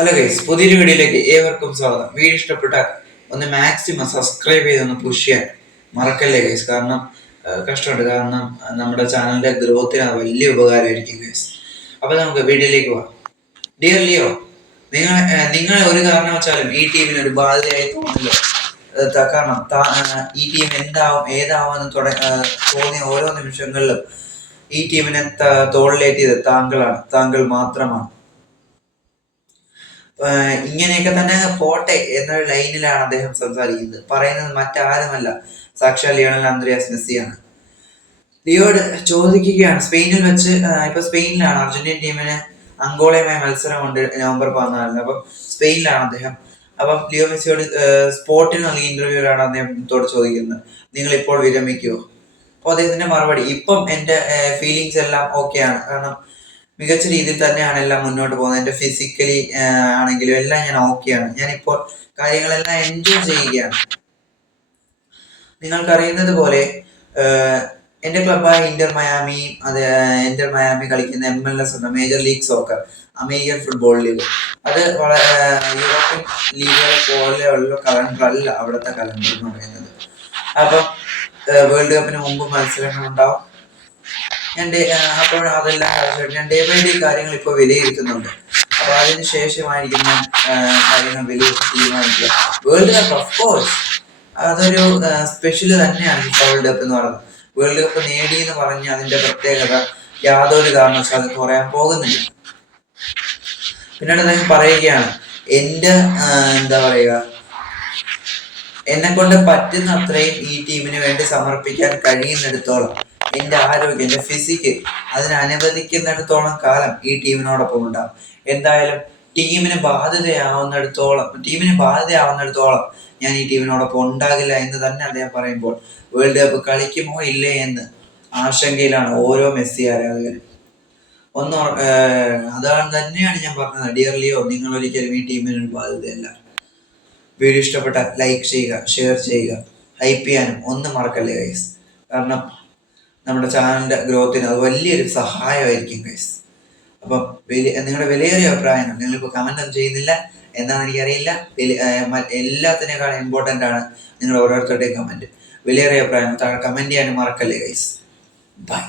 Hello guys പുതിയൊരു വീഡിയോയിലേക്ക് ഏവർക്കും സ്വാഗതം. വീഡിയോ ഇഷ്ടപ്പെട്ട ഒന്ന് മാക്സിമം സബ്സ്ക്രൈബ് ചെയ്ത് ഒന്ന് പുഷ് ചെയ്യാൻ മറക്കല്ലേ ഗൈസ് കാരണം കഷ്ടമുണ്ട്. കാരണം നമ്മുടെ ചാനലിന്റെ ഗ്രോത്തിന് വലിയ ഉപകാരമായിരിക്കും ഗൈസ് അപ്പൊ നമുക്ക് വീഡിയോയിലേക്ക് പോവാം. ഡിയർ ലിയോ നിങ്ങൾ നിങ്ങൾ ഒരു കാരണവശാലും ഈ ടീമിന് ഒരു ബാധ്യതയായി തോന്നില്ല കാരണം ഈ ടീം എന്താവും ഏതാവുമെന്ന് തോന്നിയ ഓരോ നിമിഷങ്ങളിലും ഈ ടീമിനെ തോളിലേറ്റിയത് താങ്കളാണ്. താങ്കൾ മാത്രമാണ്. ഇങ്ങനെയൊക്കെ തന്നെ പോട്ടെ എന്നൊരു ലൈനിലാണ് അദ്ദേഹം സംസാരിക്കുന്നത്. പറയുന്നത് മറ്റാരുമല്ല. സാക്ഷാൽ ലിയോണൽ ആന്ത്രിയാസ് മെസ്സിയാണ്. ലിയോഡ് ചോദിക്കുകയാണ്. സ്പെയിനിൽ വെച്ച് ഇപ്പൊ സ്പെയിനിലാണ് അർജന്റീൻ ടീമിന് അങ്കോളയുമായി മത്സരമുണ്ട് നവംബർ പതിനാലിന്. അപ്പം സ്പെയിനിലാണ് അദ്ദേഹം. അപ്പം ലിയോ മെസ്സിയോട് സ്പോർട്ടിന് നൽകിയ ഇന്റർവ്യൂവിലാണ് അദ്ദേഹത്തോട് ചോദിക്കുന്നത്. നിങ്ങൾ ഇപ്പോൾ വിരമിക്കുമോ അപ്പോൾ അദ്ദേഹത്തിന്റെ മറുപടി ഇപ്പം എന്റെ ഫീലിങ്സ് എല്ലാം ഓക്കെയാണ് കാരണം മികച്ച രീതിയിൽ തന്നെയാണ് എല്ലാം മുന്നോട്ട് പോകുന്നത്. എന്റെ ഫിസിക്കലി ആണെങ്കിലും എല്ലാം ഞാൻ ഓക്കെയാണ് ഞാനിപ്പോൾ കാര്യങ്ങളെല്ലാം എൻജോയ് ചെയ്യുകയാണ്. നിങ്ങൾക്കറിയുന്നത് പോലെ എന്റെ ക്ലബ്ബായ ഇന്റർ മയാമി അത് ഇന്റർ മയാമി കളിക്കുന്ന എം എൽ എസ് ഉണ്ട് major league soccer American football league അത് വളരെ യൂറോപ്യൻ ലീഗുകളെ പോലെയുള്ള കലണ്ടറല്ല അവിടുത്തെ കലണ്ടർ എന്ന് പറയുന്നത്. അപ്പം വേൾഡ് കപ്പിന് മുമ്പ് മത്സരങ്ങൾ ഉണ്ടാവും. ഞാൻ അപ്പോൾ അതെല്ലാം ഞാൻ ഡേ ബൈ ഡേ കാര്യങ്ങൾ ഇപ്പോൾ വിലയിരുത്തുന്നുണ്ട്. അപ്പോൾ അതിന് ശേഷമായിരിക്കും ഞാൻ കാര്യങ്ങൾ വിലയിരുത്തി തീരുമാനിക്കുക. വേൾഡ് കപ്പ് ഓഫ് കോഴ്സ് അതൊരു സ്പെഷ്യൽ തന്നെയാണ് വേൾഡ് കപ്പ് എന്ന് പറയുന്നത്. വേൾഡ് കപ്പ് നേടി എന്ന് പറഞ്ഞ് അതിന്റെ പ്രത്യേകത യാതൊരു കാരണവശാലും കുറയാൻ പോകുന്നില്ല. പിന്നീട് അദ്ദേഹം പറയുകയാണ് എന്റെ എന്താ പറയുക എന്നെ കൊണ്ട് പറ്റുന്ന അത്രയും ഈ ടീമിന് വേണ്ടി സമർപ്പിക്കാൻ കഴിയുന്നിടത്തോളം എന്റെ ആരോഗ്യം എന്റെ ഫിസിക്ക് അതിനെ അനുവദിക്കുന്നിടത്തോളം കാലം ഈ ടീമിനോടൊപ്പം ഉണ്ടാവും. എന്തായാലും ടീമിന് ബാധ്യതയാവുന്നിടത്തോളം ടീമിന് ബാധ്യതയാവുന്നിടത്തോളം ഞാൻ ഈ ടീമിനോടൊപ്പം ഉണ്ടാകില്ല എന്ന് തന്നെ അദ്ദേഹം പറയുമ്പോൾ വേൾഡ് കപ്പ് കളിക്കുമോ ഇല്ലേ എന്ന് ആശങ്കയിലാണ് ഓരോ മെസ്സി ആരാധകരും. ഒന്ന് അതാണ് തന്നെയാണ് ഞാൻ പറഞ്ഞത്. ഡിയർ ലിയോ നിങ്ങൾ ഒരിക്കലും ഈ ടീമിന് ബാധ്യതയല്ല. വീഡിയോ ഇഷ്ടപ്പെട്ട ലൈക്ക് ചെയ്യുക ഷെയർ ചെയ്യുക ഹൈപ്പ് ചെയ്യാനും ഒന്നും മറക്കല്ലേ ഗൈസ് കാരണം നമ്മുടെ ചാനലിന്റെ ഗ്രോത്തിന് അത് വലിയൊരു സഹായമായിരിക്കും ഗൈസ് അപ്പം വലിയ നിങ്ങളുടെ വിലയേറിയ അഭിപ്രായങ്ങൾ നിങ്ങളിപ്പോൾ കമന്റ് ഒന്നും ചെയ്യുന്നില്ല എന്താണെന്ന് എനിക്കറിയില്ല. എല്ലാത്തിനേക്കാളും ഇമ്പോർട്ടന്റ് ആണ് നിങ്ങൾ ഓരോരുത്തരുടെയും കമന്റ് വിലയേറിയ അഭിപ്രായം കമന്റ് ചെയ്യാനും മറക്കല്ലേ ഗൈസ് ബൈ